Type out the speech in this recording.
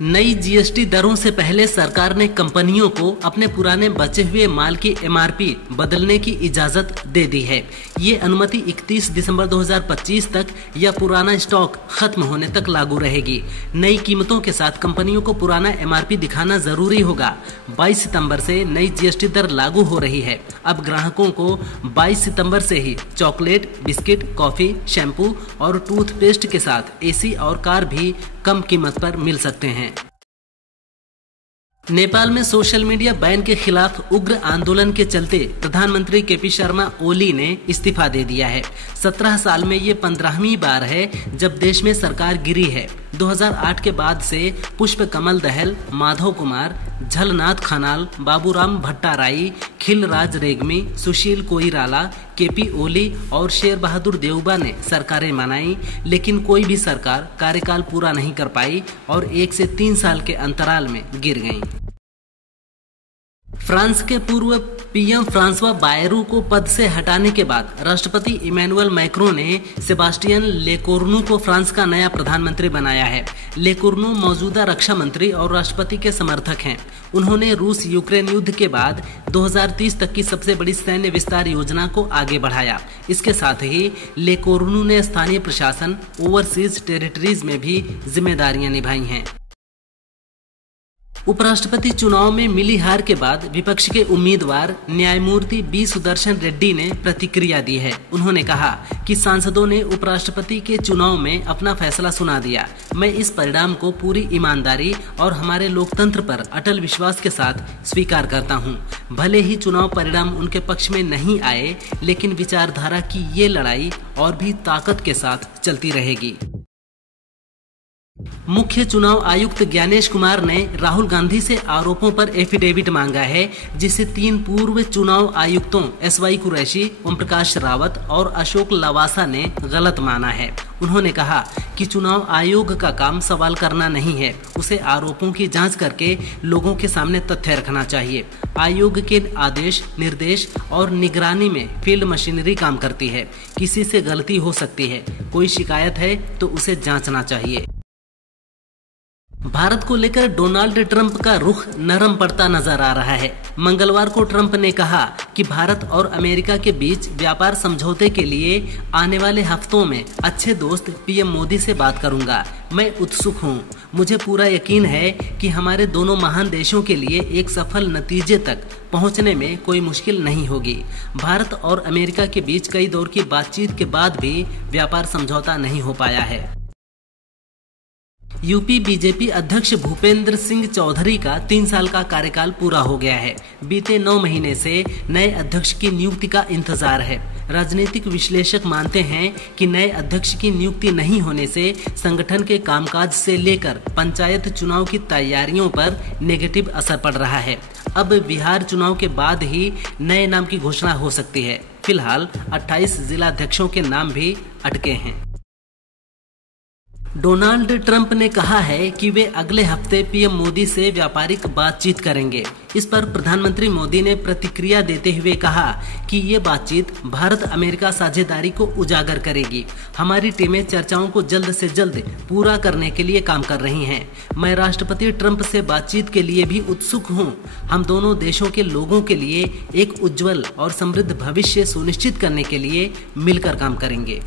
नई जीएसटी दरों से पहले सरकार ने कंपनियों को अपने पुराने बचे हुए माल की एमआरपी बदलने की इजाजत दे दी है। ये अनुमति 31 दिसंबर 2025 तक या पुराना स्टॉक खत्म होने तक लागू रहेगी। नई कीमतों के साथ कंपनियों को पुराना एमआरपी दिखाना जरूरी होगा। 22 सितंबर से नई जीएसटी दर लागू हो रही है। अब ग्राहकों को 22 सितंबर से ही चॉकलेट, बिस्किट, कॉफी, शैम्पू और टूथपेस्ट के साथ एसी और कार भी कम कीमत पर मिल सकते हैं। नेपाल में सोशल मीडिया बैन के खिलाफ उग्र आंदोलन के चलते प्रधानमंत्री केपी शर्मा ओली ने इस्तीफा दे दिया है। 17 साल में ये 15वीं बार है जब देश में सरकार गिरी है। 2008 के बाद से पुष्प कमल दहल, माधव कुमार, झलनाथ खनाल, बाबूराम भट्टाराई, खिलराज रेग्मी, सुशील कोइराला, केपी ओली और शेर बहादुर देउबा ने सरकारें बनाई, लेकिन कोई भी सरकार कार्यकाल पूरा नहीं कर पाई और 1 से 3 साल के अंतराल में गिर गई। फ्रांस के पूर्व पीएम फ्रांसवा बायरू को पद से हटाने के बाद राष्ट्रपति इमैनुअल मैक्रों ने सेबास्टियन लेकोर्नू को फ्रांस का नया प्रधानमंत्री बनाया है। लेकोर्नू मौजूदा रक्षा मंत्री और राष्ट्रपति के समर्थक हैं। उन्होंने रूस यूक्रेन युद्ध के बाद 2030 तक की सबसे बड़ी सैन्य विस्तार योजना को आगे बढ़ाया। इसके साथ ही लेकोर्नू ने स्थानीय प्रशासन, ओवरसीज टेरिटरीज में भी जिम्मेदारियां निभाई हैं। उपराष्ट्रपति चुनाव में मिली हार के बाद विपक्ष के उम्मीदवार न्यायमूर्ति बी सुदर्शन रेड्डी ने प्रतिक्रिया दी है। उन्होंने कहा कि सांसदों ने उपराष्ट्रपति के चुनाव में अपना फैसला सुना दिया। मैं इस परिणाम को पूरी ईमानदारी और हमारे लोकतंत्र पर अटल विश्वास के साथ स्वीकार करता हूं। भले ही चुनाव परिणाम उनके पक्ष में नहीं आए, लेकिन विचारधारा की ये लड़ाई और भी ताकत के साथ चलती रहेगी। मुख्य चुनाव आयुक्त ज्ञानेश कुमार ने राहुल गांधी से आरोपों पर एफिडेविट मांगा है, जिसे 3 पूर्व चुनाव आयुक्तों एसवाई कुरैशी, ओम प्रकाश रावत और अशोक लवासा ने गलत माना है। उन्होंने कहा कि चुनाव आयोग का काम सवाल करना नहीं है, उसे आरोपों की जांच करके लोगों के सामने तथ्य रखना चाहिए। आयोग के आदेश, निर्देश और निगरानी में फील्ड मशीनरी काम करती है। किसी से गलती हो सकती है, कोई शिकायत है तो उसे जांचना चाहिए। भारत को लेकर डोनाल्ड ट्रंप का रुख नरम पड़ता नजर आ रहा है। मंगलवार को ट्रंप ने कहा कि भारत और अमेरिका के बीच व्यापार समझौते के लिए आने वाले हफ्तों में अच्छे दोस्त पीएम मोदी से बात करूंगा। मैं उत्सुक हूं। मुझे पूरा यकीन है कि हमारे दोनों महान देशों के लिए एक सफल नतीजे तक पहुंचने में कोई मुश्किल नहीं होगी। भारत और अमेरिका के बीच कई दौर की बातचीत के बाद भी व्यापार समझौता नहीं हो पाया है। यूपी बीजेपी अध्यक्ष भूपेंद्र सिंह चौधरी का 3 साल का कार्यकाल पूरा हो गया है। बीते 9 महीने से नए अध्यक्ष की नियुक्ति का इंतजार है। राजनीतिक विश्लेषक मानते हैं कि नए अध्यक्ष की नियुक्ति नहीं होने से संगठन के कामकाज से लेकर पंचायत चुनाव की तैयारियों पर नेगेटिव असर पड़ रहा है। अब बिहार चुनाव के बाद ही नए नाम की घोषणा हो सकती है। फिलहाल 28 जिलाध्यक्षों के नाम भी अटके हैं। डोनाल्ड ट्रंप ने कहा है कि वे अगले हफ्ते पीएम मोदी से व्यापारिक बातचीत करेंगे। इस पर प्रधानमंत्री मोदी ने प्रतिक्रिया देते हुए कहा कि ये बातचीत भारत अमेरिका साझेदारी को उजागर करेगी। हमारी टीमें चर्चाओं को जल्द से जल्द पूरा करने के लिए काम कर रही हैं। मैं राष्ट्रपति ट्रंप से बातचीत के लिए भी उत्सुक हूं। हम दोनों देशों के लोगों के लिए एक उज्जवल और समृद्ध भविष्य सुनिश्चित करने के लिए मिलकर काम करेंगे।